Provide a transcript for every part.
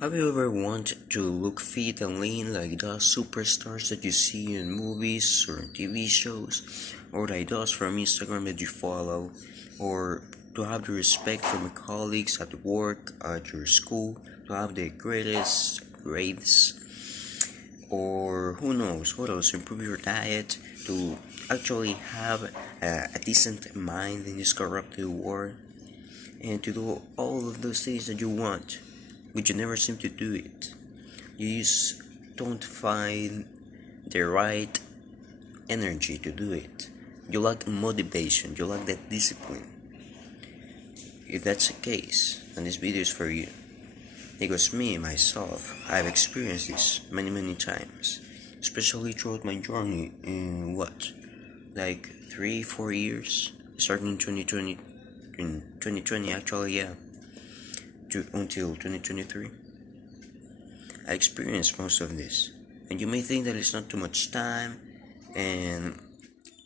Have you ever wanted to look fit and lean like those superstars that you see in movies or in TV shows, or like those from Instagram that you follow, or to have the respect from your colleagues at work, at your school, to have the greatest grades, or who knows what else, improve your diet, to actually have a decent mind in this corrupted world, and to do all of those things that you want, but you never seem to do it. You just don't find the right energy to do it. You lack motivation, you lack that discipline. If that's the case, then this video is for you. Because me, myself, I've experienced this many times. Especially throughout my journey in what? Like 3, 4 years? Starting in 2020, actually, yeah. Until 2023. I experienced most of this. And you may think that it's not too much time, and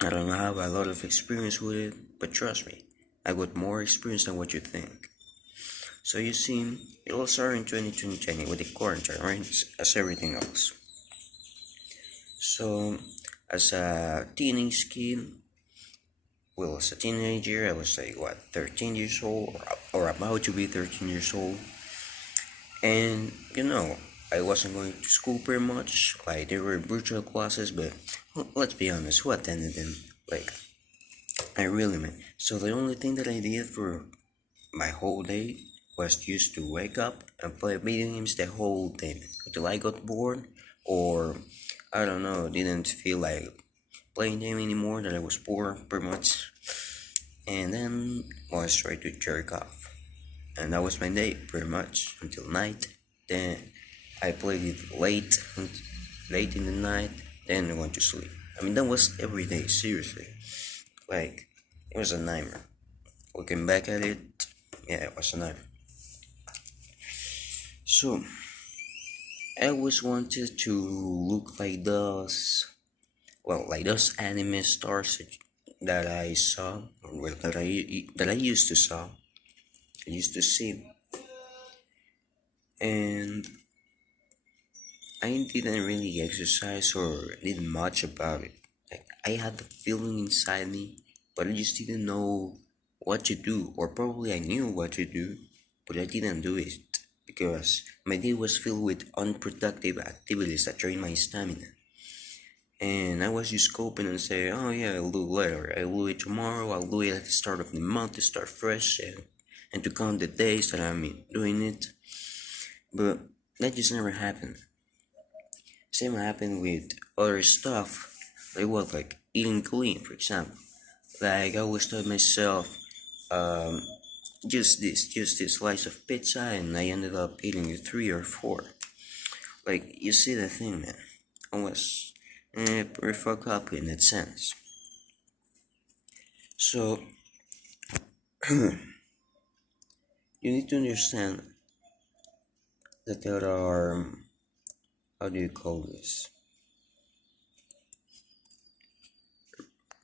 I don't have a lot of experience with it, but trust me, I got more experience than what you think. So you see, it all started in 2020 with the quarantine, right? As everything else. So, as a teenage kid, well, as a teenager, I was like, what, 13 years old, or about to be 13 years old. And, I wasn't going to school pretty much. Like, there were virtual classes, but let's be honest, who attended them? Like, I really meant. So the only thing that I did for my whole day was just to wake up and play video games the whole day until I got bored, or I don't know, didn't feel like playing them anymore, that I was bored pretty much, and then was try to jerk off. And that was my day pretty much until night. Then I played it late in the night, then I went to sleep. I mean, that was every day, seriously. Like, it was a nightmare. Looking back at it, yeah, it was a nightmare. So, I always wanted to look like those anime stars that I saw, or that I used to see, and I didn't really exercise or did much about it. Like, I had the feeling inside me, but I just didn't know what to do, or probably I knew what to do, but I didn't do it because my day was filled with unproductive activities that drained my stamina. And I was just coping and saying, oh yeah, I'll do it later, I'll do it tomorrow, I'll do it at the start of the month to start fresh, and to count the days that I'm doing it. But that just never happened. Same happened with other stuff, like eating clean, for example. Like I always told myself, um, just this slice of pizza, and I ended up eating 3 or 4. Like, you see the thing, man. I was pretty fucked up in that sense. So you need to understand that there are, how do you call this,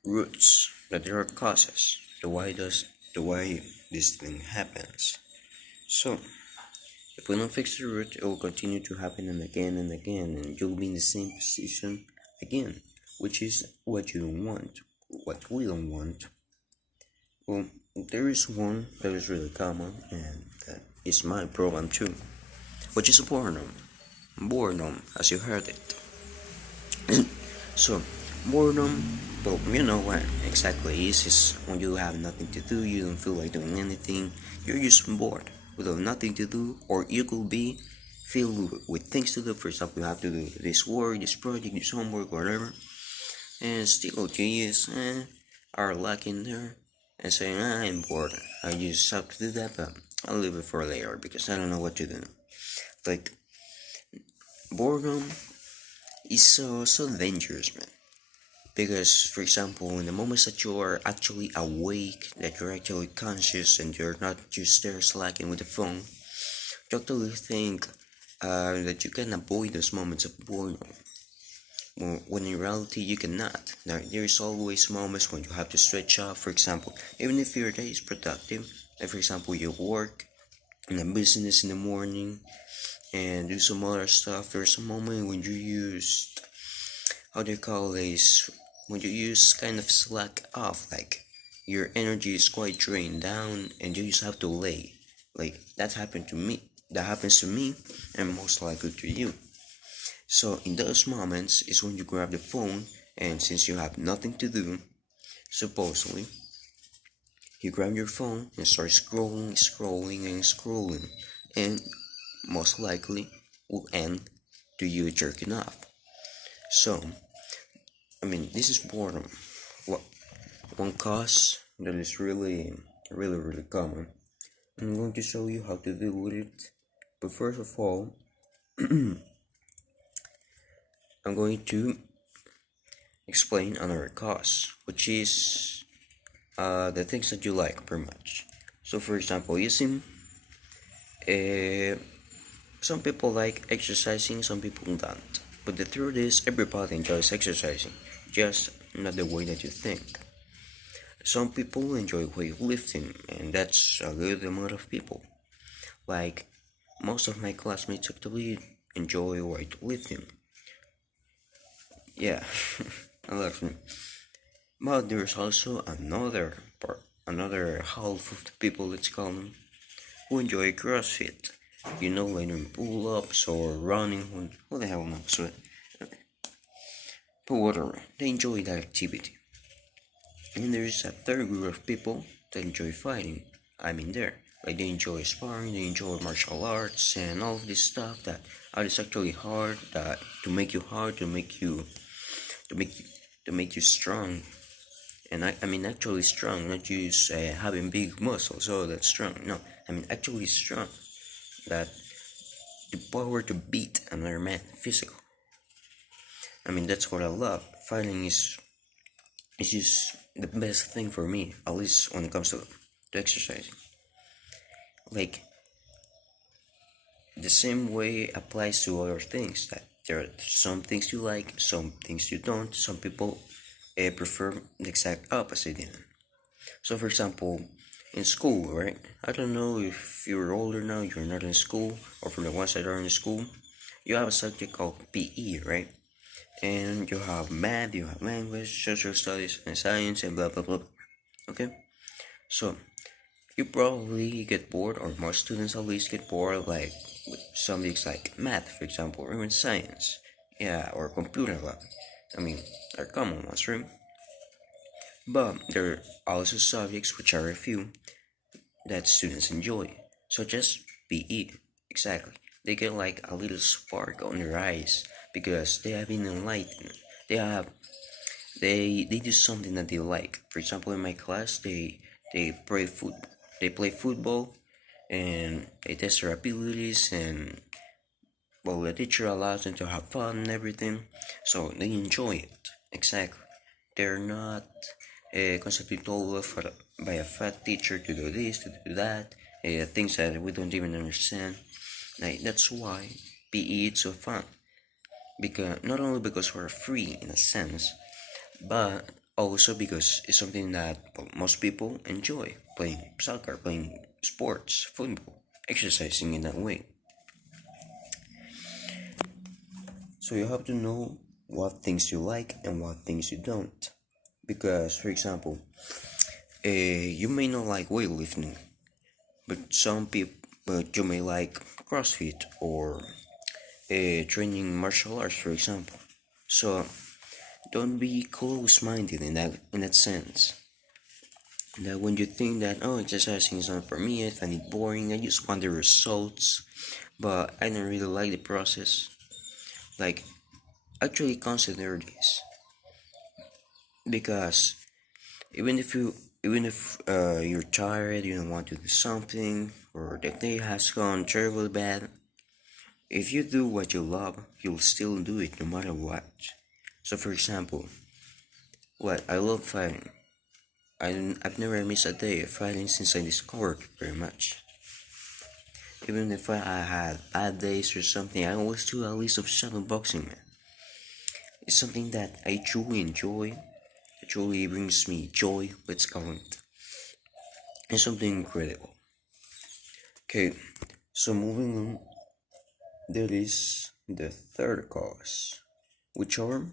roots, that there are causes the why this thing happens. So if we don't fix the root, it will continue to happen and again, and you'll be in the same position again, which is what you don't want, what we don't want. Well, there is one that is really common, and that is my problem too, which is boredom. Boredom, as you heard it. So, boredom, well, you know what exactly is when you have nothing to do, you don't feel like doing anything, you're just bored without nothing to do, or you could be filled with things to do. For example, you have to do this work, this project, this homework, whatever, and still you just are lacking there and saying, I'm bored, I just have to do that, but I'll leave it for later because I don't know what to do. Like, boredom is so dangerous, man. Because, for example, in the moments that you are actually awake, that you're actually conscious, and you're not just there slacking with the phone, you actually think that you can avoid those moments of boredom. When in reality, you cannot. There's always moments when you have to stretch out, for example, even if your day is productive, like for example, you work in a business in the morning, and do some other stuff. There's a moment when you use, how do you call this, when you use kind of slack off, like your energy is quite drained down and you just have to lay. Like that happens to me, and most likely to you. So in those moments is when you grab the phone, and since you have nothing to do, supposedly, you grab your phone and start scrolling, and most likely will end to you jerking off. So, this is boredom. What one cause that is really common. I'm going to show you how to deal with it. But first of all, I'm going to explain another cause, which is the things that you like pretty much. So, for example, you see, uh, some people like exercising, some people don't. But the truth is, everybody enjoys exercising, just not the way that you think. Some people enjoy weightlifting, and that's a good amount of people. Like, most of my classmates actually enjoy weightlifting. Yeah, I love them. But there's also another half of the people, let's call them, who enjoy CrossFit. Like doing pull-ups or running, who the hell knows what. But whatever, they enjoy that activity. And there's a third group of people that enjoy fighting. There. Like they enjoy sparring, they enjoy martial arts and all of this stuff that is actually hard, that to make you hard, to make you to make you strong. And I mean actually strong, not just having big muscles. Oh, that's strong. No, actually strong. That the power to beat another man, physical. That's what I love. Fighting is just the best thing for me, at least when it comes to exercising. Like the same way applies to other things. That there are some things you like, some things you don't. Some people prefer the exact opposite. So, for example, in school, right? I don't know if you're older now, you're not in school, or for the ones that are in school, you have a subject called PE, right? And you have math, you have language, social studies, and science, and blah blah blah. Okay? So, you probably get bored, or most students at least get bored, like with subjects like math, for example, or even science. Yeah, or computer lab. I mean, they're common ones, right? But there are also subjects, which are a few, that students enjoy, such as PE. Exactly. They get like a little spark on their eyes because they have been enlightened. They have they do something that they like. For example, in my class, they play football, and they test their abilities, and well, the teacher allows them to have fun and everything, so they enjoy it. Exactly. They're not constantly told by a fat teacher to do this, to do that, things that we don't even understand. Like that's why PE is so fun. Because not only because we're free in a sense, but also because it's something that most people enjoy playing soccer, playing sports, football, exercising in that way. So you have to know what things you like and what things you don't. Because, for example, you may not like weightlifting, but you may like CrossFit or training martial arts, for example. So don't be close-minded in that sense. That when you think that exercising is not for me, I find it boring, I just want the results, but I don't really like the process. Like actually consider this because even if you even if you're tired, you don't want to do something, or the day has gone terribly bad, if you do what you love, you'll still do it no matter what. So, for example, what I love fighting. I've never missed a day of fighting since I discovered very much. Even if I had bad days or something, I always do at least of shadow boxing, man. It's something that I truly enjoy. It truly brings me joy, let's call it. It's something incredible. Okay, so moving on. There is the third cause, which are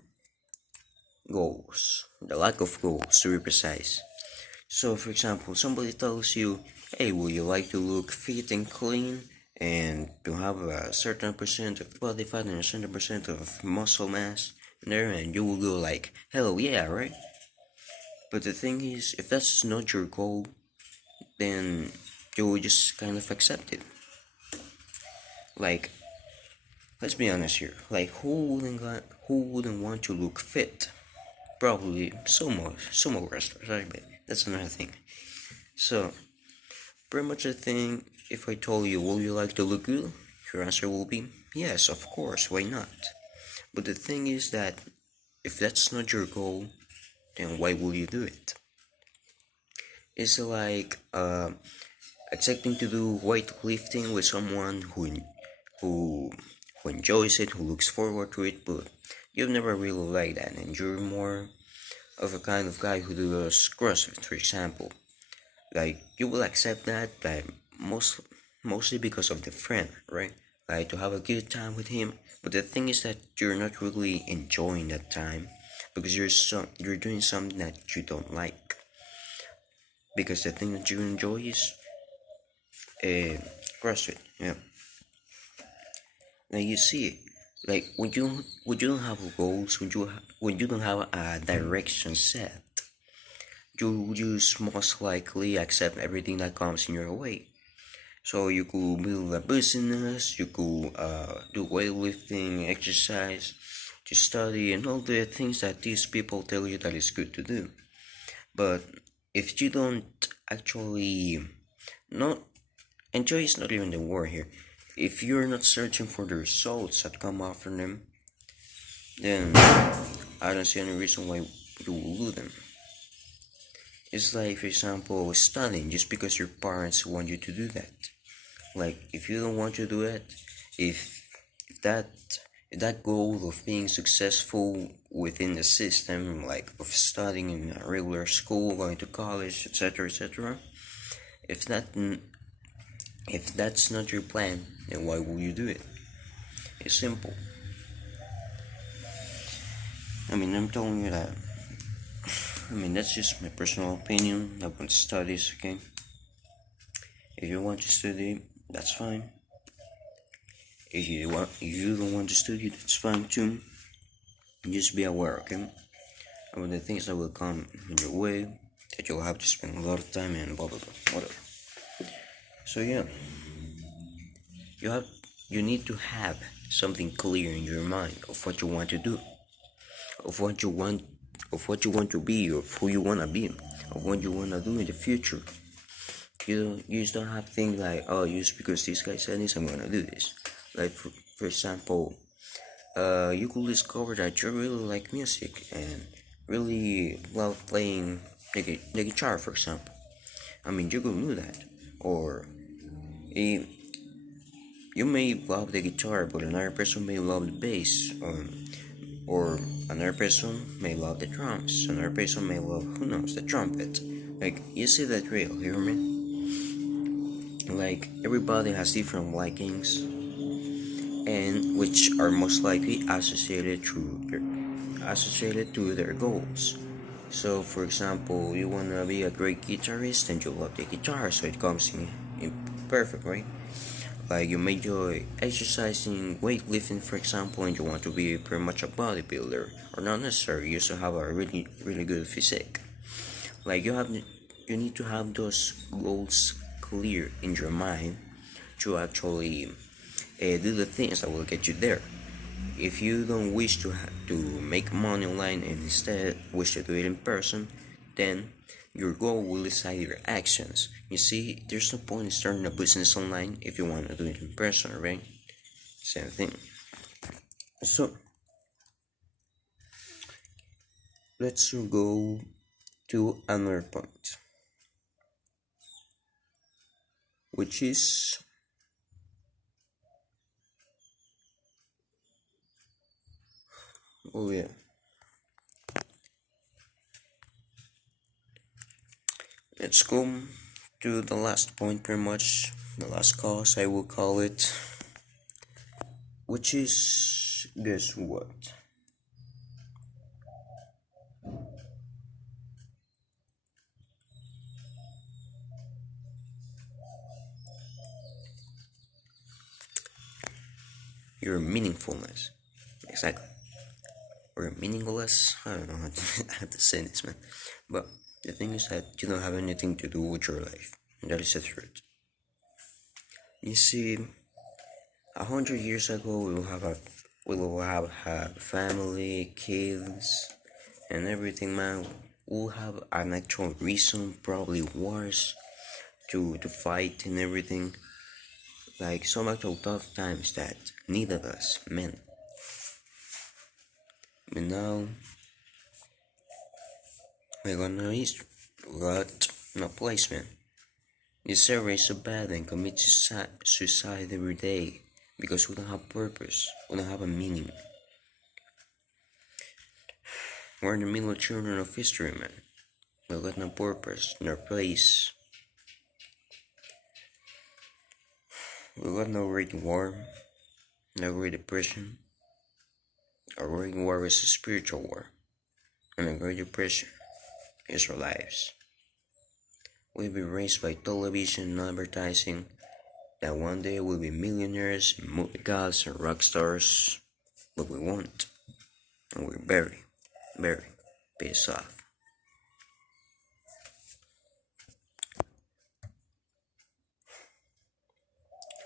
goals, the lack of goals to be precise. So, for example, somebody tells you, hey, would you like to look fit and clean and to have a certain percent of body fat and a certain percent of muscle mass there, and you will go like, hell yeah, right? But the thing is, if that's not your goal, then you will just kind of accept it. Like, let's be honest here. Like, who wouldn't want to look fit? Probably sumo wrestlers, right? But that's another thing. So, pretty much I think if I told you, would you like to look good? Your answer will be yes, of course. Why not? But the thing is that if that's not your goal, then why will you do it? It's like accepting to do weightlifting with someone who who enjoys it, who looks forward to it, but you've never really liked that, and you're more of a kind of guy who does CrossFit, for example. Like you will accept that, like mostly because of the friend, right? Like to have a good time with him. But the thing is that you're not really enjoying that time because you're doing something that you don't like. Because the thing that you enjoy is CrossFit. Yeah. Now you see, like when you don't have goals, when you don't have a direction set, you just most likely accept everything that comes in your way. So you could build a business, you could do weightlifting, exercise, to study, and all the things that these people tell you that is good to do. But if you don't actually not enjoy is not even the word here. If you're not searching for the results that come after them, then I don't see any reason why you will do them. It's like, for example, studying just because your parents want you to do that. Like, if you don't want to do it, if if that if that goal of being successful within the system, like of studying in a regular school, going to college, etc., etc., if that if that's not your plan, then why will you do it? It's simple. I mean, I'm telling you that. I mean, that's just my personal opinion about studies. Okay, if you want to study, that's fine. If you don't want to study, that's fine too. Just be aware, okay, about the things that will come in your way, that you'll have to spend a lot of time and blah blah blah, whatever. So yeah, you have you need to have something clear in your mind of what you want to do, of what you want, of what you want to be, of who you wanna be, of what you wanna do in the future. You just don't have things like, oh, just because this guy said this, I'm gonna do this. Like for example, you could discover that you really like music and really love playing the guitar, for example. I mean, you could do that, or eh, you may love the guitar, but another person may love the bass, or another person may love the drums, another person may love, who knows, the trumpet. Like, you see that real, hear me? Like, everybody has different likings, and which are most likely associated to their goals. So, for example, you wanna be a great guitarist, and you love the guitar, so it comes in perfect, right? Like you may enjoy exercising, weightlifting, for example, and you want to be pretty much a bodybuilder, or not necessarily. You also have a really good physique. Like you need to have those goals clear in your mind to actually do the things that will get you there. If you don't wish to make money online and instead wish to do it in person, then your goal will decide your actions. You see, there's no point in starting a business online if you want to do it in person, right? Same thing. So let's go to another point, which is, oh yeah, let's go to the last point, pretty much the last cause, I will call it. which is, guess what? Your meaningfulness. Exactly. Or meaningless. I don't know how to, how to say this, man. But the thing is that you don't have anything to do with your life. And that is the truth. You see, 100 years ago, we will have family, kids, and everything, man. We'll have an actual reason, probably wars, to fight and everything. Like some actual tough times that needed us, men. But now we're gonna east. We got no place, man. You say so bad and commit suicide every day because we don't have purpose. We don't have a meaning. We're in the middle children of history, man. We got no purpose, no place. We got no great war, no great depression. A great war is a spiritual war, and a great depression is our lives. We'll be raised by television and advertising that one day we'll be millionaires, movie gods, and rock stars, but we won't, and we're very pissed off.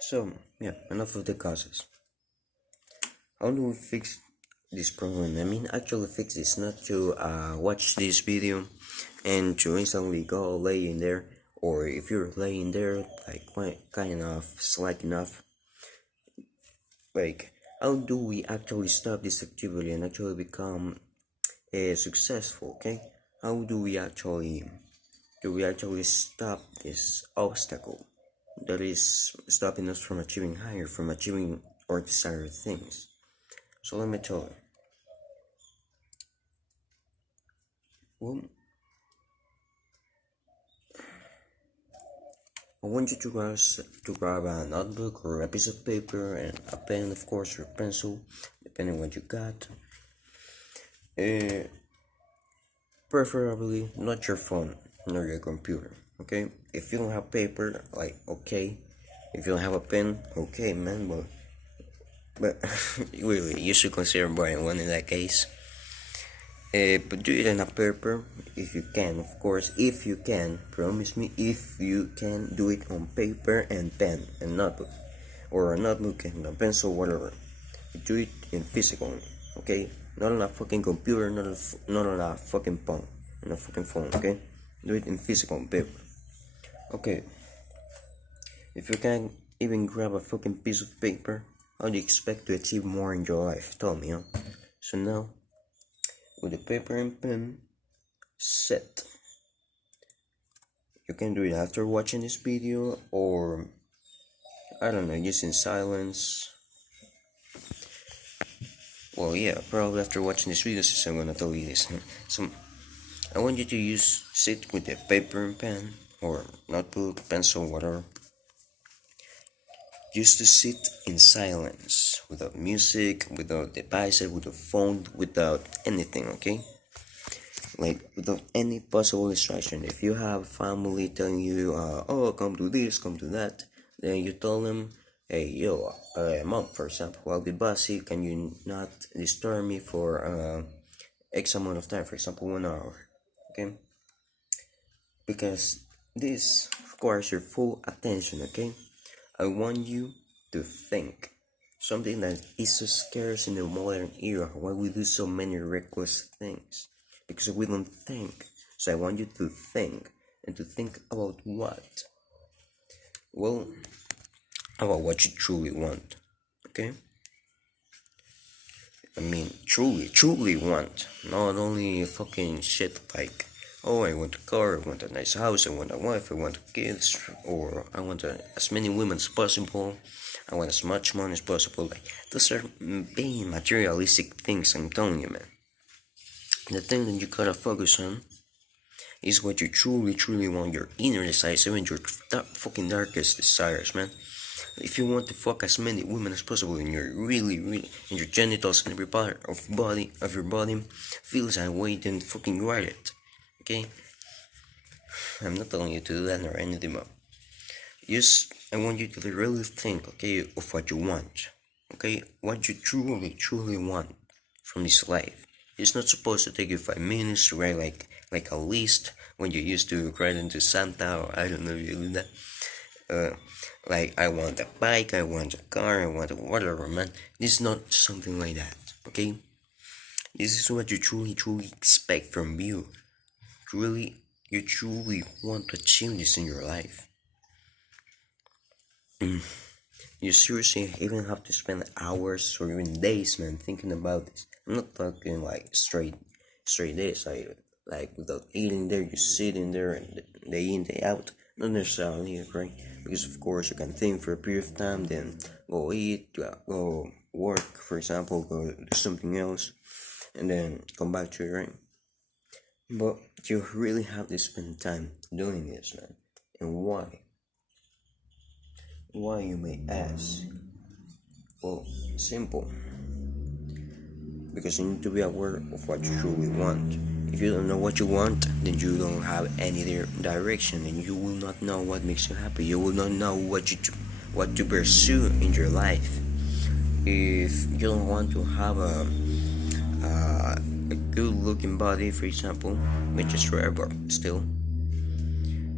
So, yeah, enough of the causes. How do we fix this problem? I mean, actually fix this, not to watch this video and to instantly go lay in there, or if you're laying there, like kind of slack enough, like how do we actually stop this activity and actually become successful? Okay, how do we actually stop this obstacle that is stopping us from achieving higher, from achieving our desired things? So let me tell you. Well, I want you to grab a notebook or a piece of paper and a pen, of course, or a pencil, depending on what you got. Uh, Preferably not your phone nor your computer. Okay, if you don't have paper, like okay. If you don't have a pen, okay, man. But really, you should consider buying one in that case. But do it on a paper if you can, of course. If you can, promise me, if you can do it on paper and pen and notebook, or a notebook and a pencil, whatever. Do it in physical, okay? Not on a fucking computer, not on a fucking phone, on a fucking phone, okay? Do it in physical paper, okay? If you can't even grab a fucking piece of paper, how do you expect to achieve more in your life? Tell me, huh? So now, with the paper and pen set, you can do it after watching this video, or I don't know, just in silence. Well, yeah, probably after watching this video, since I'm gonna tell you this. So, I want you to sit with a paper and pen, or notebook, pencil, whatever. Just to sit in silence, without music, without devices, without phone, without anything, okay? Like, without any possible distraction. If you have family telling you, oh, come to this, come to that, then you tell them, hey, yo, mom, for example, I'll be busy, can you not disturb me for X amount of time, for example, 1 hour, okay? Because this requires your full attention, okay? I want you to think. Something that is so scarce in the modern era, why we do so many reckless things. Because we don't think. So I want you to think. And to think about what? Well, about what you truly want. Okay? I mean, truly want. Not only fucking shit like, oh, I want a car, I want a nice house, I want a wife, I want kids, or I want as many women as possible, I want as much money as possible. Like, those are being materialistic things, I'm telling you, man. The thing that you gotta focus on is what you truly want, your inner desires, even your fucking darkest desires, man. If you want to fuck as many women as possible and you're really in your genitals and every part of your body feels that way, then fucking write it. Okay? I'm not telling you to do that or anything, but just I want you to really think, okay, of what you want. Okay? What you truly want from this life. It's not supposed to take you 5 minutes to write like a list when you used to write into Santa, or I don't know if you do that. Like I want a bike, I want a car, I want a whatever, man. This is not something like that, okay? This is what you truly expect from you. You truly want to achieve this in your life. You seriously even have to spend hours or even days, man, thinking about this. I'm not talking like straight days, like without eating there, just sitting there and day in, day out. Not necessarily, right? Because of course you can think for a period of time, then go eat, go work, for example, go do something else, and then come back to it, right? But you really have to spend time doing this, man. And why? Why, you may ask? Well, simple. Because you need to be aware of what you truly want. If you don't know what you want, then you don't have any direction, and you will not know what makes you happy. You will not know what to pursue in your life. If you don't want to have a good-looking body, for example, which is rare, but still,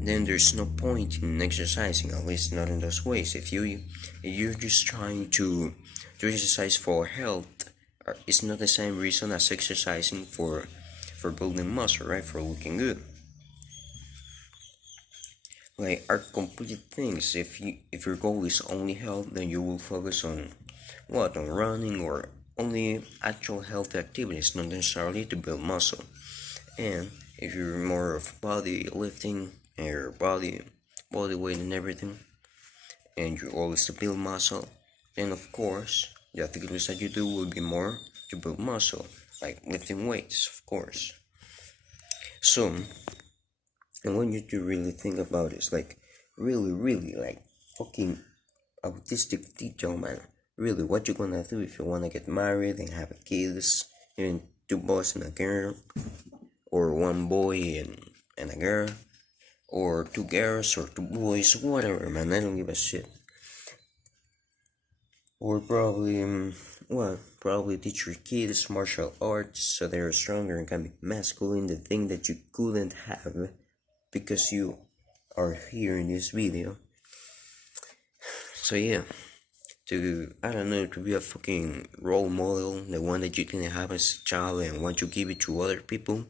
then there's no point in exercising, at least not in those ways. If you're just trying to exercise for health, it's not the same reason as exercising for building muscle, right? For looking good. Like, are complete things. If your goal is only health, then you will focus on what? On running or only actual healthy activities, not necessarily to build muscle. And if you're more of body lifting and your body weight and everything, and your goal is to build muscle, then of course the activities that you do will be more to build muscle, like lifting weights, of course. So I want you to really think about this, like really like fucking autistic detail, man. Really, what you gonna do if you wanna get married and have kids, even 2 boys and a girl, or 1 boy and a girl, or 2 girls or 2 boys, whatever, man. I don't give a shit. Or probably teach your kids martial arts so they're stronger and can be masculine, the thing that you couldn't have because you are here in this video. So yeah, to be a fucking role model, the one that you didn't have as a child and want to give it to other people,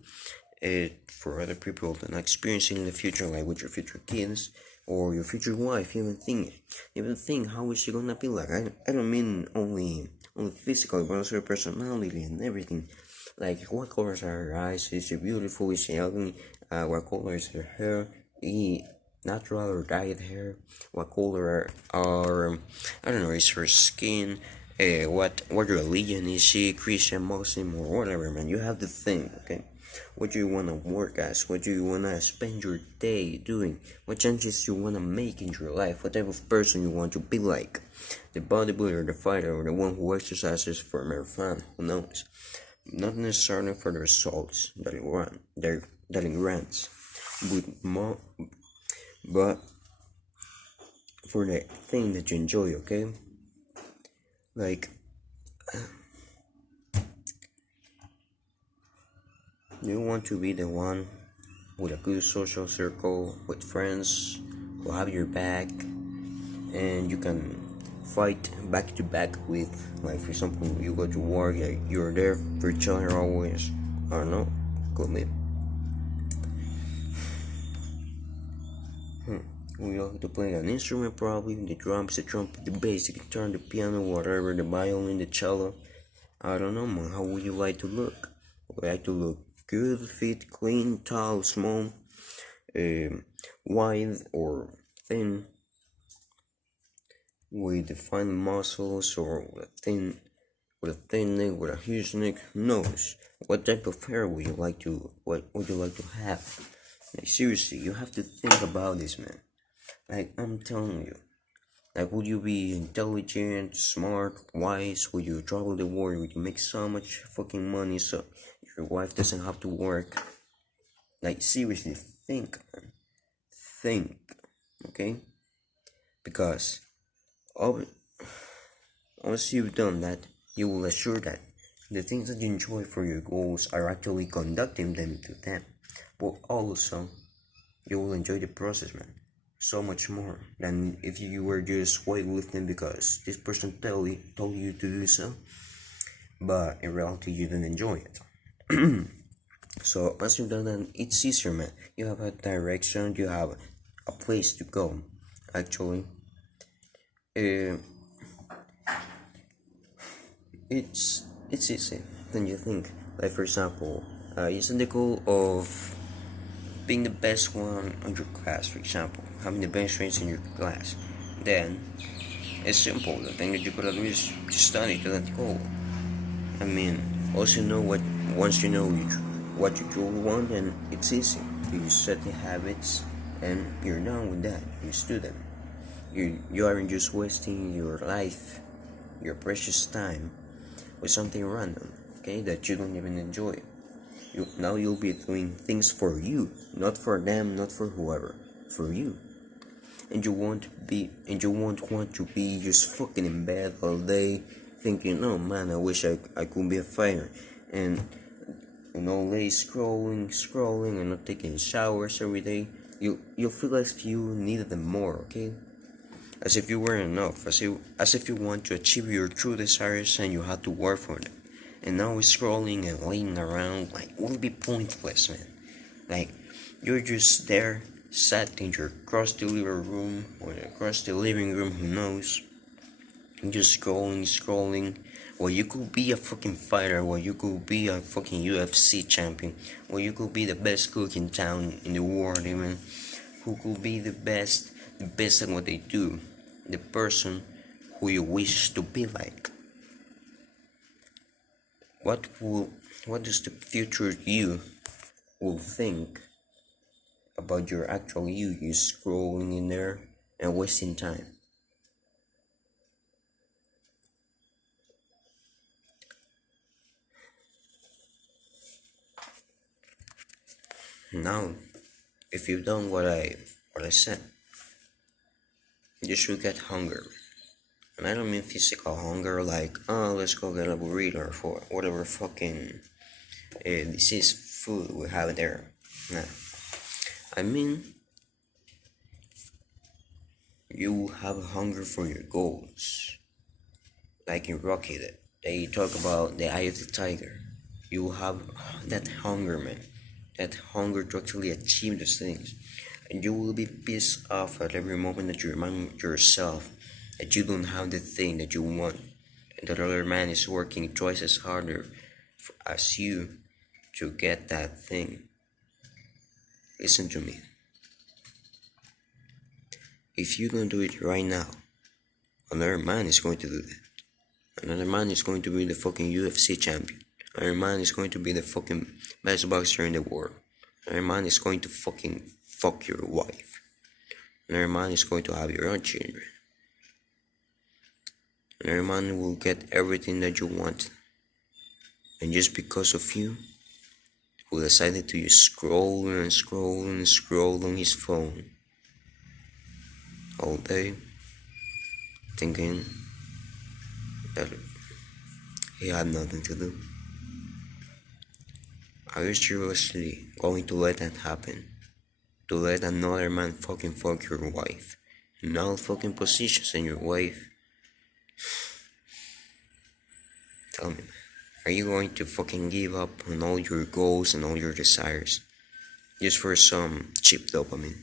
for other people to experience it in the future, like with your future kids or your future wife. Even think how is she gonna be like. I don't mean only physically, but also her personality and everything. Like, what colors are her eyes? Is she beautiful? Is she ugly? What color is her hair? Natural or dyed hair? What color are I don't know, is her skin? What religion is she? Christian, Muslim, or whatever, man. You have to think, okay? What do you wanna work as? What do you wanna spend your day doing? What changes you wanna make in your life? What type of person you want to be like? The bodybuilder, the fighter, or the one who exercises for mere fun? Who knows? Not necessarily for the results that it grants, but for the thing that you enjoy, okay? Like, you want to be the one with a good social circle, with friends who have your back, and you can fight back to back with, like, for example, you go to war, you're there for each other always. I don't know, could be. We have to play an instrument, probably the drums, the trumpet, the bass, the guitar, the piano, whatever, the violin, the cello. I don't know, man. How would you like to look? Would you like to look good, fit, clean, tall, small, wide or thin, with defined muscles, or with a thin neck, with a huge neck? Who knows? What type of hair would you like to? What would you like to have? Like, seriously, you have to think about this, man. Like, I'm telling you, Like, would you be intelligent, smart, wise? Would you travel the world? Would you make so much fucking money so your wife doesn't have to work? Like, seriously, think, man. Think, okay? Because ob- once you've done that, you will assure that the things that you enjoy for your goals are actually conducting them to them. But also, you will enjoy the process, man. So much more than if you were just weightlifting because this person told you to do so, but in reality you didn't enjoy it. So once you've done that, it's easier, man. You have a direction, you have a place to go. Actually, uh, it's easy than you think. Like for example, isn't the goal of being the best one on your class, for example, having the best friends in your class, then it's simple. The thing that you gotta do is just study to that goal. I mean, also know what once you know what you truly want, and it's easy. You set the habits, and you're done with that. You do them. You aren't just wasting your life, your precious time, with something random, okay, that you don't even enjoy. Now you'll be doing things for you, not for them, not for whoever, for you. And you won't want to be just fucking in bed all day thinking, oh man, I wish I could be a fighter, and lay scrolling and not taking showers every day. You'll feel as if you needed them more, okay? As if you weren't enough, as if you want to achieve your true desires and you had to work for them. And now scrolling and laying around like will be pointless, man. Like you're just there, sat in your crusty living room or across the living room, who knows? Just scrolling. Well, you could be a fucking fighter. Well, you could be a fucking UFC champion. Well, you could be the best cook in town in the world, even. Who could be the best at what they do, the person who you wish to be like. What will, what does the future you will think about your actual you? You scrolling in there and wasting time. Now, if you've done what I said, you should get hunger. And I don't mean physical hunger like, oh, let's go get a burrito for whatever fucking disease food we have there. Nah. I mean, you have a hunger for your goals. Like in Rocky, they talk about the eye of the tiger. You have that hunger, man. That hunger to actually achieve those things. And you will be pissed off at every moment that you remind yourself that you don't have the thing that you want. And that other man is working twice as harder as you to get that thing. Listen to me. If you don't do it right now, another man is going to do that. Another man is going to be the fucking UFC champion. Another man is going to be the fucking best boxer in the world. Another man is going to fucking fuck your wife. Another man is going to have your own children. Another man will get everything that you want. And just because of you, who decided to just scroll on his phone all day, thinking that he had nothing to do. Are you seriously going to let that happen? To let another man fucking fuck your wife? In all fucking positions in your wife? Tell me, man. Are you going to fucking give up on all your goals and all your desires just for some cheap dopamine?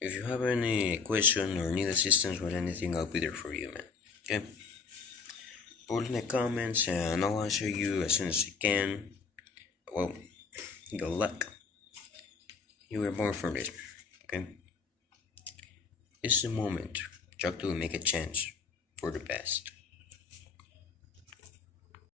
If you have any question or need assistance with anything, I'll be there for you, man. Okay? Put in the comments and I'll answer you as soon as I can. Well, good luck. You were born for this, okay? It's the moment to actually make a change for the best.